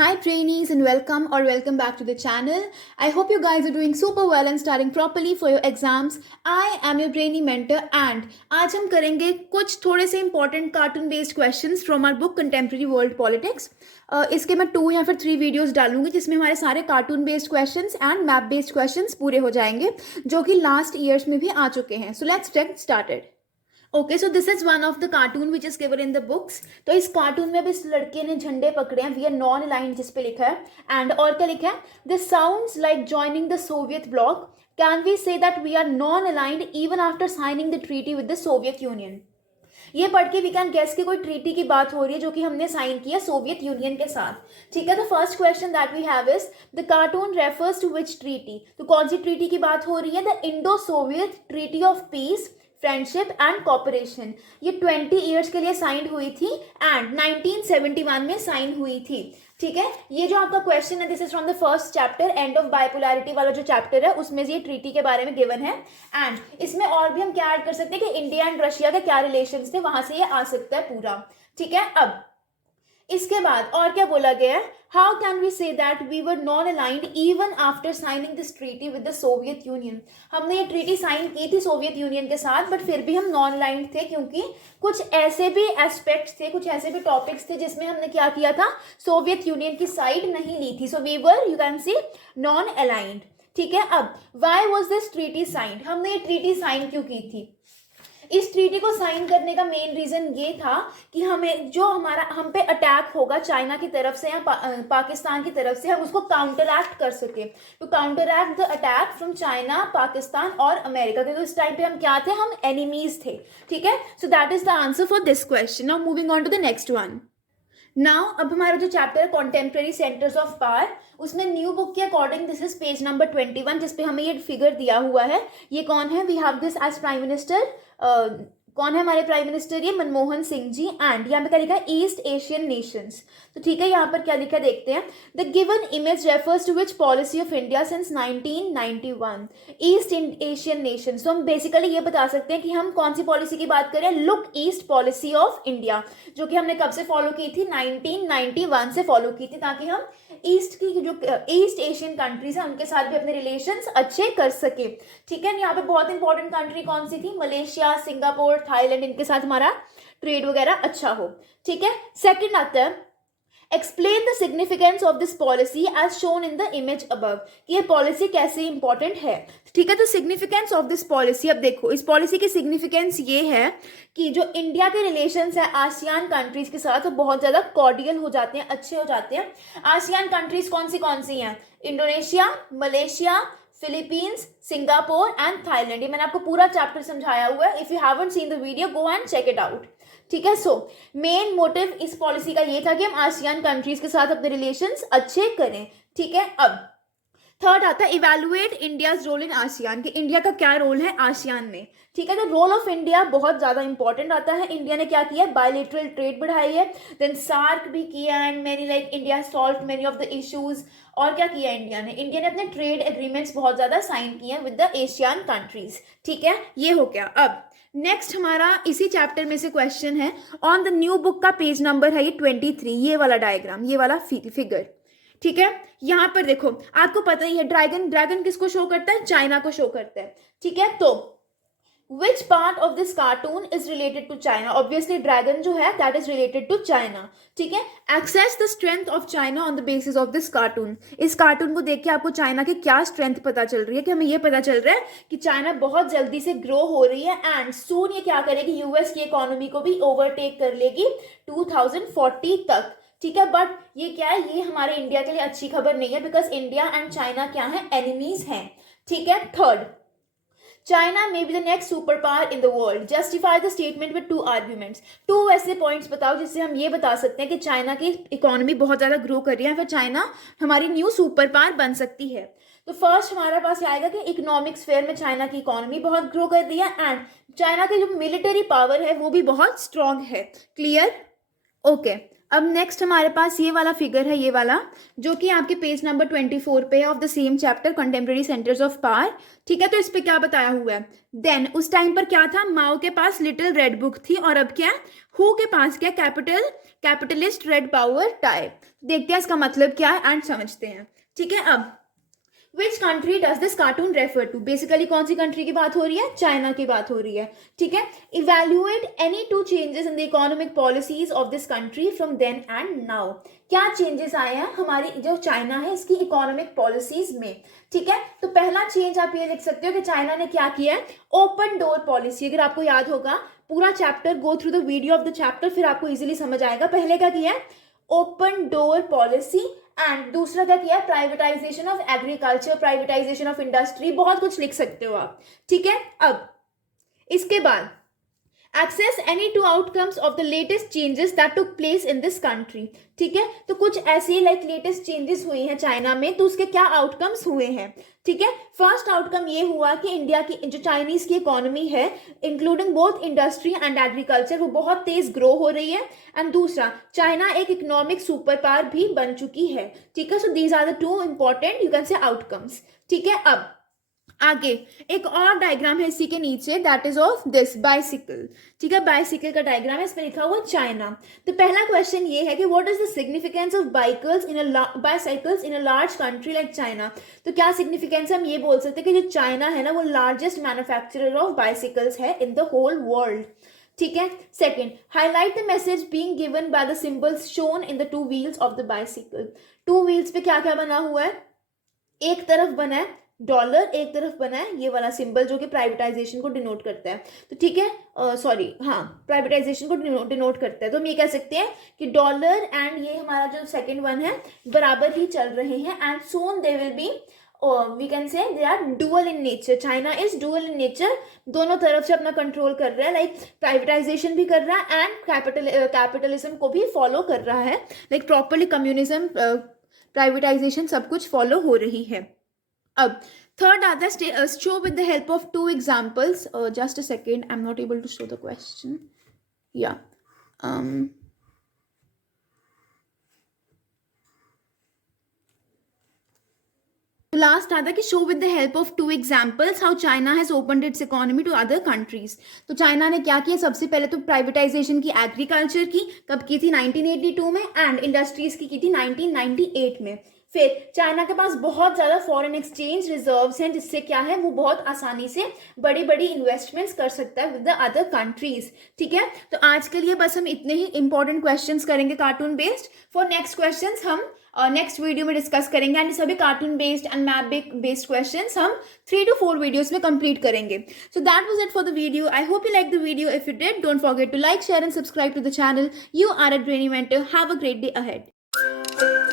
Hi trainees and welcome back to the channel. I hope you guys are doing super well and studying properly for your exams. I am your trainee mentor and आज हम करेंगे कुछ थोड़े से important cartoon based questions from our book Contemporary World Politics. इसके मैं 2 या फिर 3 वीडियोस डालूंगी जिसमें हमारे सारे cartoon based questions and map based questions पूरे हो जाएंगे जो कि लास्ट ईयर्स में भी आ चुके हैं. So let's get started. Okay so this is one of the cartoon which is given in the books. तो इस कार्टून में भी इस लड़के ने झंडे पकड़े हैं. वी आर नॉन अलाइंड जिस पे लिखा है एंड और क्या लिखा है, this sounds like joining the Soviet bloc. Can we say that we are non aligned even after signing the treaty with the Soviet Union. ये पढ़ के वी कैन गेस कि कोई ट्रीटी की बात हो रही है जो कि हमने साइन किया सोवियत यूनियन के साथ. ठीक है, तो first question that we have is the cartoon refers to which treaty. तो कौन सी ट्रीटी की बात हो रही है? The Indo Soviet treaty of peace, friendship and cooperation. ये 20 ईयर्स के लिए साइन हुई थी एंड 1971 में साइन हुई थी. ठीक है, ये जो आपका क्वेश्चन है this is from the first chapter, end of bipolarity वाला जो चैप्टर है उसमें ये ट्रीटी के बारे में गिवन है. एंड इसमें और भी हम क्या ऐड कर सकते हैं कि इंडिया एंड रशिया के क्या रिलेशन थे, वहां से ये आ सकता है पूरा. ठीक है, अब इसके बाद और क्या बोला गया है, how can we say that we were non aligned even after signing this treaty with the Soviet Union. हमने ये ट्रीटी साइन की थी सोवियत यूनियन के साथ बट फिर भी हम नॉन अलाइंड थे क्योंकि कुछ ऐसे भी एस्पेक्ट्स थे, कुछ ऐसे भी टॉपिक्स थे जिसमें हमने क्या किया था, सोवियत यूनियन की साइड नहीं ली थी. So we were, you can see, non aligned. ठीक है, अब why was this treaty signed, हमने ये ट्रीटी साइन क्यों की थी? इस ट्रीटी को साइन करने का मेन रीजन ये था कि हमें जो हमारा हम पे अटैक होगा चाइना की तरफ से या पाकिस्तान की तरफ से, हम उसको काउंटरएक्ट कर सके. To counteract the attack from China, Pakistan और अमेरिका, क्योंकि उस टाइम पे हम क्या थे, हम एनिमीज थे. ठीक है, so that is the answer for this question. Now moving on to the next one. Now अब हमारा जो चैप्टर है कॉन्टेम्प्रेरी सेंटर्स ऑफ पावर, उसमें न्यू बुक के according this is page number 21 जिसपे हमें ये फिगर दिया हुआ है. ये कौन है? We have this as prime minister. कौन है हमारे प्राइम मिनिस्टर? ये मनमोहन सिंह जी. एंड यहाँ पे क्या लिखा है? East Asian nations. तो ठीक है, यहाँ पर क्या लिखा है देखते हैं. The given image refers to which policy of India since 1991. East Asian nations. तो हम बेसिकली ये बता सकते हैं कि हम कौन सी पॉलिसी की बात करें, look east policy of India, जो कि हमने कब से फॉलो की थी, 1991 से फॉलो की थी, ताकि हम ईस्ट की जो ईस्ट एशियन कंट्रीज है उनके साथ भी अपने रिलेशंस अच्छे कर सके. ठीक है, यहाँ पे बहुत इंपॉर्टेंट कंट्री कौन सी थी? मलेशिया, सिंगापुर, थाईलैंड, इनके साथ हमारा ट्रेड वगैरह अच्छा हो. ठीक है, सेकंड आता है explain the significance of this policy as shown in the image above. कि ये पॉलिसी कैसे इंपॉर्टेंट है. ठीक है, तो सिग्निफिकेंस ऑफ दिस पॉलिसी, अब देखो इस पॉलिसी की सिग्निफिकेंस ये है कि जो इंडिया के रिलेशंस है आसियान कंट्रीज के साथ वो बहुत ज़्यादा कॉर्डियल हो जाते हैं, अच्छे हो जाते हैं. आसियान कंट्रीज कौन सी हैं? Indonesia, Malaysia, Philippines, Singapore and Thailand. ये मैंने आपको पूरा चैप्टर समझाया हुआ है. If you haven't seen the video go and check it out. ठीक है, सो मेन मोटिव इस पॉलिसी का ये था कि हम आसियान कंट्रीज के साथ अपने रिलेशंस अच्छे करें. ठीक है, अब थर्ड आता है evaluate India's role in ASEAN, कि इंडिया का क्या रोल है आसियान में. ठीक है, तो रोल ऑफ इंडिया बहुत ज्यादा इंपॉर्टेंट आता है. इंडिया ने क्या किया? बायलेटरल ट्रेड बढ़ाई है, देन सार्क भी किया and many like India solve many of the issues. और क्या किया इंडिया ने अपने ट्रेड एग्रीमेंट्स बहुत ज्यादा साइन किए हैं विद द एशियन कंट्रीज. ठीक है, ये हो गया. अब नेक्स्ट हमारा इसी चैप्टर में से क्वेश्चन है ऑन द न्यू बुक का पेज नंबर है ये 23, ये वाला डायग्राम, ये वाला फिगर. ठीक है, यहां पर देखो आपको पता ही है ड्रैगन किसको शो करता है? चाइना को शो करता है. ठीक है, तो which part of this cartoon is related to China? Obviously dragon जो है that is related to China. ठीक है, access the strength of China on the basis of this cartoon. इस कार्टून को देख के आपको चाइना की क्या स्ट्रेंथ पता चल रही है, कि हमें ये पता चल रहा है कि चाइना बहुत जल्दी से ग्रो हो रही है एंड सून ये क्या करेगी, यूएस की इकोनॉमी को भी ओवरटेक कर लेगी 2040 तक. ठीक है, बट ये क्या है, ये हमारे इंडिया के लिए अच्छी खबर नहीं है बिकॉज इंडिया एंड चाइना क्या है, एनिमीज हैं. ठीक है, third, China may be the next superpower in the world. Justify the statement with 2 arguments. 2 ऐसे पॉइंट्स बताओ जिससे हम ये बता सकते हैं कि चाइना की इकोनॉमी बहुत ज़्यादा ग्रो कर रही है, फिर चाइना हमारी न्यू सुपर पावर बन सकती है. तो फर्स्ट हमारे पास आएगा कि इकोनॉमिक स्फेयर में चाइना की इकोनॉमी बहुत ग्रो कर रही है एंड चाइना की जो मिलिट्री पावर है वो भी बहुत स्ट्रांग है. क्लियर? ओके, अब नेक्स्ट हमारे पास ये वाला फिगर है, ये वाला, जो कि आपके पेज नंबर 24 पे है of the same chapter contemporary centres of power. ठीक है, तो इस पे क्या बताया हुआ है? देन उस टाइम पर क्या था, माओ के पास लिटिल रेड बुक थी, और अब क्या, हु के पास क्या, कैपिटलिस्ट रेड पावर टाइप। देखते हैं इसका मतलब क्या है एंड समझते हैं। ठीक है, अब which country does this cartoon refer to? Basically कौन सी कंट्री की बात हो रही है? चाइना की बात हो रही है। ठीक है, evaluate any two changes in the economic policies of this country from then and now. क्या चेंजेस आए हैं हमारी जो चाइना है इसकी इकोनॉमिक पॉलिसीज में? ठीक है, तो पहला चेंज आप ये लिख सकते हो कि चाइना ने क्या किया है, ओपन डोर पॉलिसी। अगर आपको याद होगा पूरा chapter, go through the video of the chapter, फिर आपको इजीली समझ आएगा। पहले क्या किया है, ओपन डोर पॉलिसी, एंड दूसरा क्या किया, privatisation of agriculture, privatisation of industry, बहुत कुछ लिख सकते हो आप। ठीक है, अब इसके बाद access any two outcomes of the latest changes that took place in this country। ठीक है, तो कुछ ऐसे लाइक लेटेस्ट चेंजेस हुई हैं चाइना में, तो उसके क्या आउटकम्स हुए हैं? ठीक है, फर्स्ट आउटकम ये हुआ कि इंडिया की जो चाइनीज की इकोनॉमी है including both industry and agriculture, वो बहुत तेज ग्रो हो रही है। एंड दूसरा, चाइना एक इकोनॉमिक सुपर पावर भी बन चुकी है। ठीक है, so these are the two important you can say outcomes. ठीक है, अब आगे एक और डायग्राम है इसी के नीचे, that is of this bicycle. ठीक है, बाइसिकल का डायग्राम है, इसमें लिखा हुआ चाइना। तो पहला क्वेश्चन ये है कि what is the significance of bicycles in a large country like China. तो क्या सिग्निफिकेंस, हम ये बोल सकते हैं कि जो चाइना है ना, वो लार्जेस्ट मैन्युफैक्चरर ऑफ बाइसिकल्स है इन द होल वर्ल्ड। ठीक है, second, highlight the message being given by the symbols shown in the two wheels of the bicycle. Two wheels पे क्या क्या बना हुआ है, एक तरफ बना है डॉलर, एक तरफ बना है ये वाला सिंबल जो कि प्राइवेटाइजेशन को डिनोट करता है। तो ठीक है, प्राइवेटाइजेशन को डिनोट करता है। तो हम ये कह सकते हैं कि डॉलर एंड ये हमारा जो सेकंड वन है बराबर ही चल रहे हैं, and soon they will be we can say they are dual in nature. China is dual in nature, दोनों तरफ से अपना कंट्रोल कर रहा है, लाइक प्राइवेटाइजेशन भी कर रहा है एंड कैपिटलिज्म को भी फॉलो कर रहा है, लाइक प्रॉपरली कम्युनिज्म, प्राइवेटाइजेशन सब कुछ फॉलो हो रही है। अब third are the show with the help of two examples. Just a second, I'm not able to show the question. Yeah. Last आता कि show with the help of two examples how China has opened its economy to other countries. तो China ने क्या किया, सबसे पहले तो privatisation की एग्रीकल्चर की, कब की थी, 1982 में, एंड इंडस्ट्रीज की थी 1998 में। फिर चाइना के पास बहुत ज़्यादा फॉरेन एक्सचेंज रिजर्व्स हैं, जिससे क्या है वो बहुत आसानी से बड़ी बड़ी इन्वेस्टमेंट्स कर सकता है विद द अदर कंट्रीज। ठीक है, तो आज के लिए बस हम इतने ही इंपॉर्टेंट क्वेश्चंस करेंगे cartoon based. For next questions हम नेक्स्ट वीडियो में डिस्कस करेंगे, एंड सभी cartoon based and map based questions हम 3 to 4 वीडियोस में कंप्लीट करेंगे। So that was it for the video. I hope you like the video. If you did, don't forget to like, share and subscribe to the channel. You are a brainy mentor. Have a great day ahead.